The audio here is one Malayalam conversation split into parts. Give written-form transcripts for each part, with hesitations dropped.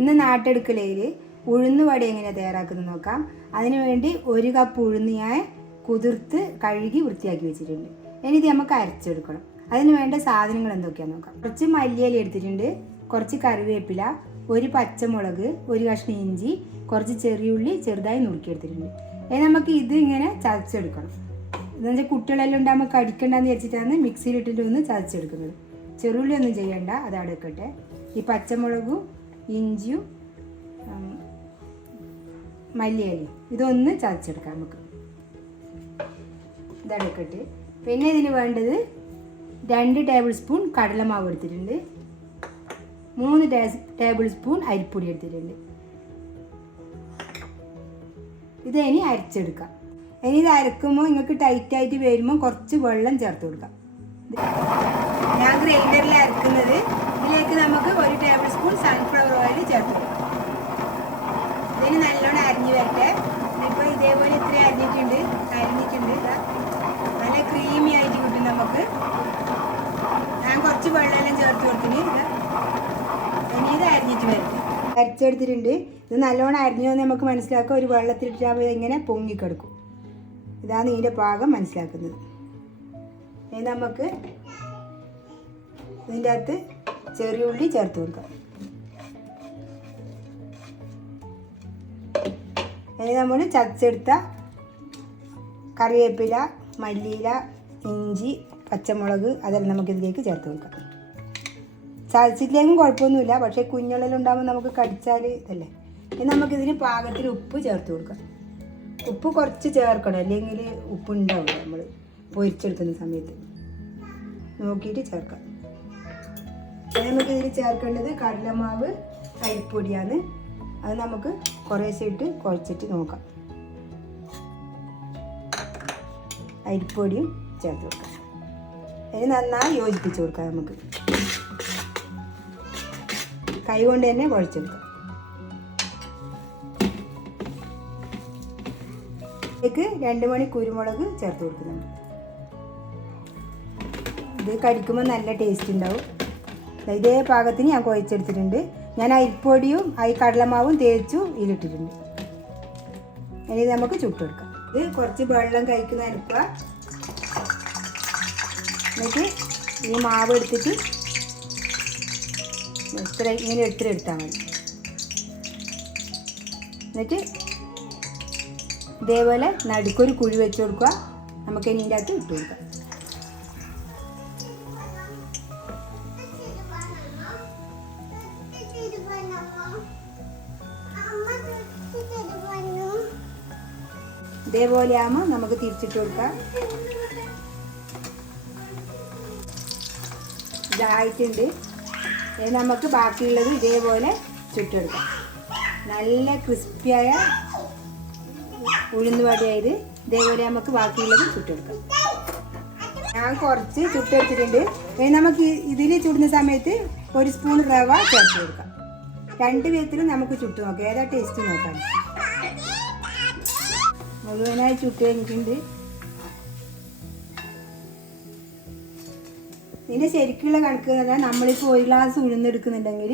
ഇന്ന് നാട്ടെടുക്കലയിൽ ഉഴുന്ന് വട എങ്ങനെ തയ്യാറാക്കുന്നത് നോക്കാം. അതിനുവേണ്ടി 1 കപ്പ് ഉഴുന്ന് ഞാൻ കുതിർത്ത് കഴുകി വൃത്തിയാക്കി വെച്ചിട്ടുണ്ട്. ഇനി ഇത് നമുക്ക് അരച്ചെടുക്കണം. അതിന് വേണ്ട സാധനങ്ങൾ എന്തൊക്കെയാണെന്ന് നോക്കാം. കുറച്ച് മല്ലിയില എടുത്തിട്ടുണ്ട്, കുറച്ച് കറിവേപ്പില, 1 പച്ചമുളക്, 1 കഷ്ണം ഇഞ്ചി, കുറച്ച് ചെറിയുള്ളി ചെറുതായി നുറുക്കിയെടുത്തിട്ടുണ്ട്. ഇനി നമുക്ക് ഇത് ഇങ്ങനെ ചതച്ചെടുക്കണം. എന്നു വെച്ചാൽ കുട്ടികളെല്ലാം ഉണ്ടാകുമ്പോൾ കടിക്കണ്ടെന്ന് വെച്ചിട്ടാണ് മിക്സിയിലിട്ടിട്ട് ഒന്ന് ചതച്ചെടുക്കുന്നത്. ചെറുള്ളി ഒന്നും ചെയ്യണ്ട, അത് എടുക്കട്ടെ. ഈ പച്ചമുളകും ഇഞ്ചിയും മല്ലിയിലയും ഇതൊന്ന് ചതച്ചെടുക്കാം നമുക്ക്. ഇതെടുക്കട്ടെ. പിന്നെ ഇതിന് വേണ്ടത് 2 ടേബിൾ സ്പൂൺ കടലമാവ് എടുത്തിട്ടുണ്ട്, 3 ടേബിൾ സ്പൂൺ അരിപ്പൊടി എടുത്തിട്ടുണ്ട്. ഇത് ഇനി അരച്ചെടുക്കാം. ഇനി ഇത് അരക്കുമ്പോൾ നിങ്ങൾക്ക് ടൈറ്റായിട്ട് വരുമ്പോൾ കുറച്ച് വെള്ളം ചേർത്ത് കൊടുക്കാം. ഞാൻ ഗ്രൈൻഡറിൽ അരക്കുന്നത്. ഇതിലേക്ക് നമുക്ക് 1 ടേബിൾ സ്പൂൺ സൺഫ്ലവർ ഓയിൽ ചേർത്ത് കൊടുക്കാം. ഇതിന് നല്ലോണം അരിഞ്ഞ് വരട്ടെ. ഇപ്പോൾ ഇതേപോലെ ഇത്ര അരിഞ്ഞിട്ടുണ്ട്. നല്ല ക്രീമി ആയിട്ട് കിട്ടും നമുക്ക്. ഞാൻ കുറച്ച് വെള്ളമെല്ലാം ചേർത്ത് കൊടുത്തിന്. ഇനി ഇത് അരിഞ്ഞിട്ട് വരട്ടെ. അരച്ചെടുത്തിട്ടുണ്ട്. ഇത് നല്ലോണം അരിഞ്ഞോ നമുക്ക് മനസ്സിലാക്കാം. ഒരു വെള്ളത്തിലിട്ടാൽ ഇങ്ങനെ പൊങ്ങിക്കെടുക്കും. ഇതാണ് ഇതിൻ്റെ പാകം മനസ്സിലാക്കുന്നത്. ഇനി നമുക്ക് ഇതിൻ്റെ അകത്ത് ചെറിയ ഉള്ളി ചേർത്ത് കൊടുക്കാം. ഇനി നമ്മൾ ചതച്ചെടുത്ത കറിവേപ്പില, മല്ലിയില, ഇഞ്ചി, പച്ചമുളക് അതെല്ലാം നമുക്കിതിലേക്ക് ചേർത്ത് കൊടുക്കാം. ചതച്ചിട്ടില്ലെങ്കിലും കുഴപ്പമൊന്നുമില്ല, പക്ഷേ കുഞ്ഞുള്ളെല്ലാം ഉണ്ടാകുമ്പോൾ നമുക്ക് കടിച്ചാൽ ഇതല്ലേ. ഇനി നമുക്കിതിന് പാകത്തിന് ഉപ്പ് ചേർത്ത് കൊടുക്കാം. ഉപ്പ് കുറച്ച് ചേർക്കണം, അല്ലെങ്കിൽ ഉപ്പ് ഉണ്ടാവില്ല. നമ്മൾ പൊരിച്ചെടുക്കുന്ന സമയത്ത് നോക്കിയിട്ട് ചേർക്കാം. നമുക്കിതിൽ ചേർക്കേണ്ടത് കടലമാവ്, അരിപ്പൊടിയാണ്. അത് നമുക്ക് കുറേശ്ശെ ഇട്ട് കുഴച്ചിട്ട് നോക്കാം. അരിപ്പൊടിയും ചേർത്ത് കൊടുക്കാം. ഇനി നന്നായി യോജിപ്പിച്ച് കൊടുക്കാം. നമുക്ക് കൈ കൊണ്ട് തന്നെ കുഴച്ചെടുക്കാം. ഇതിലേക്ക് 2 മണി കുരുമുളക് ചേർത്ത് കൊടുക്കുന്നുണ്ട്. ഇത് കടിക്കുമ്പോൾ നല്ല ടേസ്റ്റ് ഉണ്ടാവും. ഇതേ പാകത്തിന് ഞാൻ കുഴച്ചെടുത്തിട്ടുണ്ട്. ഞാൻ അരിപ്പൊടിയും കടലമാവും തേച്ചു ഇതിലിട്ടിട്ടുണ്ട്. ഇനി നമുക്ക് ചുട്ടെടുക്കാം. ഇത് കുറച്ച് വെള്ളം കഴിക്കുന്ന അരിപ്പ. എന്നിട്ട് ഈ മാവ് എടുത്തിട്ട് ഇങ്ങനെ എടുത്താൽ മതി. എന്നിട്ട് ഇതേപോലെ നടുക്കൊരു കുഴി വെച്ച് കൊടുക്കുക. നമുക്ക് ഇനി ഇതിൻ്റെ അകത്ത് ഇട്ട് കൊടുക്കാം. ഇതേപോലെ ആകുമ്പോൾ നമുക്ക് തിരിച്ചിട്ട് കൊടുക്കാം. ഇതായിട്ടുണ്ട്. നമുക്ക് ബാക്കിയുള്ളത് ഇതേപോലെ ചുട്ടെടുക്കാം. നല്ല ക്രിസ്പിയായ ഉഴുന്ന് വടയായത്. ഇതേപോലെ നമുക്ക് ബാക്കിയുള്ളത് ചുട്ടെടുക്കാം. ഞാൻ കുറച്ച് ചുട്ടെടുത്തിട്ടുണ്ട്. നമുക്ക് ഇതിൽ ചുടുന്ന സമയത്ത് 1 സ്പൂൺ റവ ചേർത്ത് കൊടുക്കാം. 2 വിധത്തിലും നമുക്ക് ചുട്ട് നോക്കാം, ഏതാ ടേസ്റ്റ് നോക്കാം. മുഴുവനായി ചുട്ട് കഴിഞ്ഞിട്ടുണ്ട്. ഇതിൻ്റെ ശരിക്കുള്ള കണക്ക് എന്ന് പറഞ്ഞാൽ നമ്മളിപ്പോൾ 1 ഗ്ലാസ് ഉഴുന്നെടുക്കുന്നുണ്ടെങ്കിൽ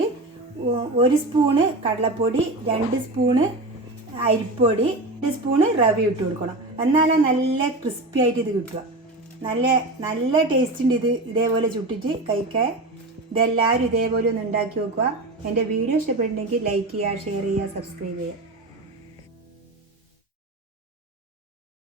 1 സ്പൂണ് കടലപ്പൊടി, 2 സ്പൂണ് അരിപ്പൊടി, 2 സ്പൂണ് റവ ഇട്ട് കൊടുക്കണം. എന്നാലും നല്ല ക്രിസ്പി ആയിട്ട് ഇത് കിട്ടുക. നല്ല ടേസ്റ്റ് ഉണ്ട് ഇത് ഇതേപോലെ ചുട്ടിട്ട് കഴിക്കാൻ. ഇതെല്ലാവരും ഇതേപോലെ ഒന്ന് ഉണ്ടാക്കി നോക്കുക. എൻ്റെ വീഡിയോ ഇഷ്ടപ്പെട്ടിട്ടുണ്ടെങ്കിൽ ലൈക്ക് ചെയ്യുക, ഷെയർ ചെയ്യുക, സബ്സ്ക്രൈബ് ചെയ്യുക.